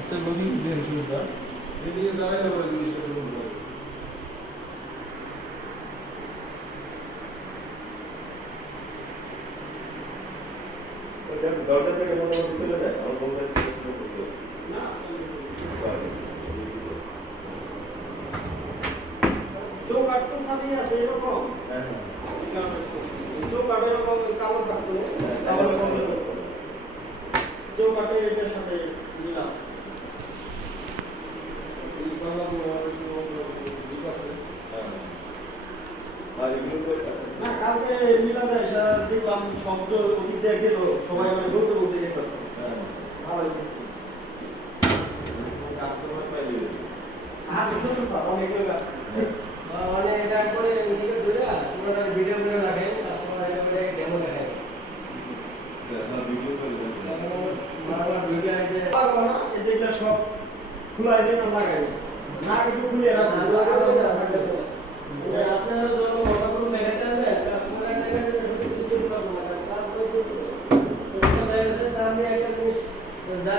একটা লগিং দেন সুবিধা এই নিয়ে দাঁড়াইলে পরে জিনিসটা শুরু হবে। দরজা থেকে মনে মনে চলে যায় আমার বন্ধু না চৌকাঠ তো সাথে আছে এরকম চৌকাঠ এরকম কালো থাকতো চৌকাঠের এটার সাথে মিল আছে এই বাংলা ঠিক আছে আর এগুলো না কালকে মিলা দেয় দেখলাম শব্দ ওদিক দিয়ে গেল সবাই মানে বলতে বলতে যেতেছে ভালো হয়েছে কাস্টমার পাইলে আর শুনুন স্যার অনেকগুলো গাছ মানে এটা করে ওদিকে ধরে পুরোটা ভিডিও করে রাখেন কাস্টমার এটা করে ডেমো দেখায় আমার ভিডিও করে বারবার ভিডিও আছে পারবো না এই যেগুলো সব খোলা দিয়ে লাগাই না একটু খুলে রাখবো আপনারা যখন মোটা করে মেলাতে হবে কাস্টমার একটা সত্যি কিছু করতে পারবো না কাজ করে করতে হবে তো দেখা যাচ্ছে তার নিয়ে একটা জিনিস যা